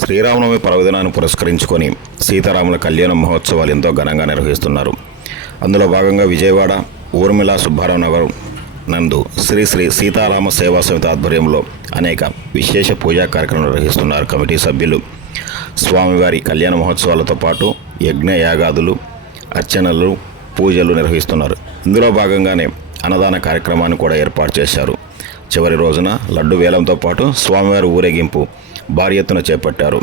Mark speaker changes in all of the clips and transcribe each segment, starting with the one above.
Speaker 1: శ్రీరామనవమి పర్వదినాన్ని పురస్కరించుకొని సీతారాముల కళ్యాణ మహోత్సవాలు ఎంతో ఘనంగా నిర్వహిస్తున్నారు. అందులో భాగంగా విజయవాడ ఊర్మిళ సుబ్బారావు నగర్ నందు శ్రీ శ్రీ సీతారామ సేవా సమితి ఆధ్వర్యంలో అనేక విశేష పూజా కార్యక్రమాలు నిర్వహిస్తున్నారు కమిటీ సభ్యులు. స్వామివారి కళ్యాణ మహోత్సవాలతో పాటు యజ్ఞ యాగాదులు అర్చనలు పూజలు నిర్వహిస్తున్నారు. ఇందులో భాగంగానే అన్నదాన కార్యక్రమాన్ని కూడా ఏర్పాటు చేశారు. చివరి రోజున లడ్డు వేలంతో పాటు స్వామివారి ఊరేగింపు భారీ ఎత్తున చేపట్టారు.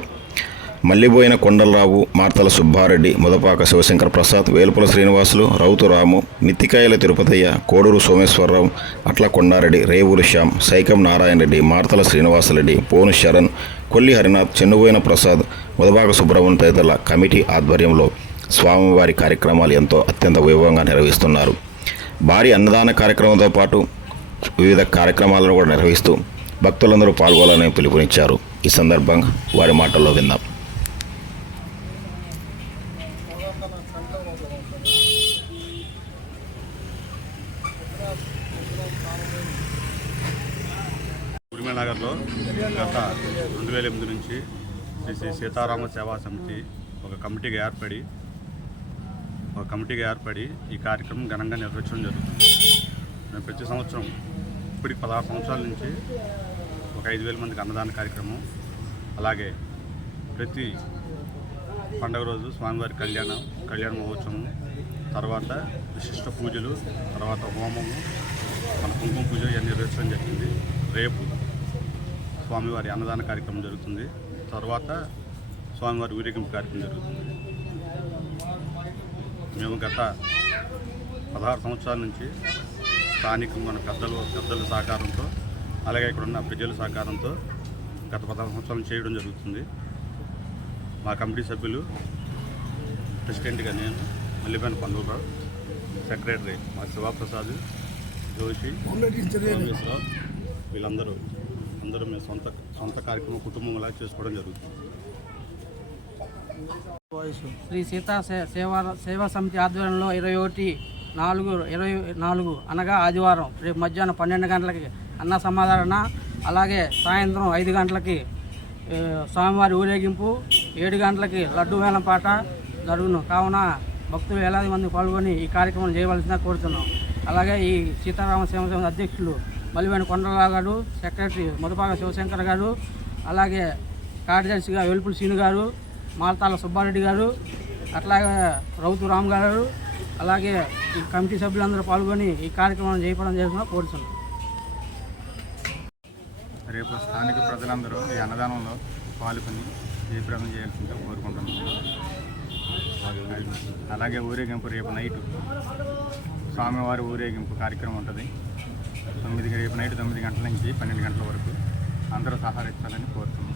Speaker 1: మల్లిబోయిన కొండలరావు మార్తల సుబ్బారెడ్డి ముదపాక శివశంకర్ ప్రసాద్ వేలుపుల శ్రీనివాసులు రౌతు రాము మిత్తికాయల తిరుపతయ్య కోడూరు సోమేశ్వరరావు అట్ల కొండారెడ్డి రేవూరు శ్యామ్ సైకం నారాయణ రెడ్డి మార్తల శ్రీనివాసరెడ్డి పోను శరణ్ కొల్లి హరినాథ్ చెన్నుబోయిన ప్రసాద్ ముదపాక సుబ్రహ్మణ్యం తదితరుల కమిటీ ఆధ్వర్యంలో స్వామివారి కార్యక్రమాలు ఎంతో అత్యంత వైభవంగా నిర్వహిస్తున్నారు. భారీ అన్నదాన కార్యక్రమంతో పాటు వివిధ కార్యక్రమాలను కూడా నిర్వహిస్తూ భక్తులందరూ పాల్గొనాలని పిలుపునిచ్చారు. ఈ సందర్భంగా వారి మాటల్లో విందాం.
Speaker 2: ఉరిమేనగర్లో గత రెండు వేల ఎనిమిది నుంచి శ్రీ సీతారామ సేవా సమితి ఒక కమిటీగా ఏర్పడి ఒక కమిటీగా ఏర్పడి ఈ కార్యక్రమం ఘనంగా నిర్వహించడం జరుగుతుంది. మేము ప్రతి సంవత్సరం ఇప్పటికి పదహారు సంవత్సరాల నుంచి ఒక ఐదు వేల మందికి అన్నదాన కార్యక్రమం అలాగే ప్రతి పండగ రోజు స్వామివారి కళ్యాణం కళ్యాణ మహోత్సవం తర్వాత విశిష్ట పూజలు తర్వాత హోమము మన కుంకుమ పూజ ఇవన్నీ నిర్వహించడం జరిగింది. రేపు స్వామివారి అన్నదాన కార్యక్రమం జరుగుతుంది. తర్వాత స్వామివారి ఊరేగింపు కార్యక్రమం జరుగుతుంది. మేము గత పదహారు సంవత్సరాల నుంచి స్థానికంగా మన పెద్దలు పెద్దల సహకారంతో అలాగే ఇక్కడ ఉన్న ప్రజల సహకారంతో గత పదహారు సంవత్సరాలు చేయడం జరుగుతుంది. మా కమిటీ సభ్యులు ప్రెసిడెంట్గా నేను మల్లిపేన పండుగరావు సెక్రటరీ మా శివప్రసాద్ జోషి వీళ్ళందరూ అందరూ మేము సొంత సొంత కార్యక్రమం కుటుంబంలా చేసుకోవడం జరుగుతుంది.
Speaker 3: శ్రీ సీతా సే- సేవా సేవా సమితి ఆధ్వర్యంలో ఇరవై ఒకటి నాలుగు ఇరవై నాలుగు అనగా ఆదివారం రేపు మధ్యాహ్నం పన్నెండు గంటలకి అన్న సమాధాన అలాగే సాయంత్రం ఐదు గంటలకి స్వామివారి ఊరేగింపు ఏడు గంటలకి లడ్డు వేలం పాట జరుగును. కావున భక్తులు వేలాది మంది పాల్గొని ఈ కార్యక్రమం చేయవలసిందిగా కోరుతున్నాం అలాగే ఈ సీతారామ సేవ అధ్యక్షులు మలివేణి కొండలరావు గారు సెక్రటరీ మధుపాక శివశంకర్ గారు అలాగే కార్యదర్శిగా వెలుపుల శ్రీను గారు మాల్తాల సుబ్బారెడ్డి గారు అట్లాగే రౌతు రామ్ గారు అలాగే ఈ కమిటీ సభ్యులందరూ పాల్గొని ఈ కార్యక్రమం చేపడం చేసిన కోరుతున్నాం
Speaker 4: రేపు స్థానిక ప్రజలందరూ ఈ అన్నదానంలో పాల్గొని జయప్రదం చేయాల్సిందిగా కోరుకుంటున్నాం అలాగే ఊరేగింపు రేపు నైట్ స్వామివారి ఊరేగింపు కార్యక్రమం ఉంటుంది. తొమ్మిది రేపు నైట్ తొమ్మిది గంటల నుంచి పన్నెండు గంటల వరకు అందరూ సహకరించాలని కోరుతున్నాం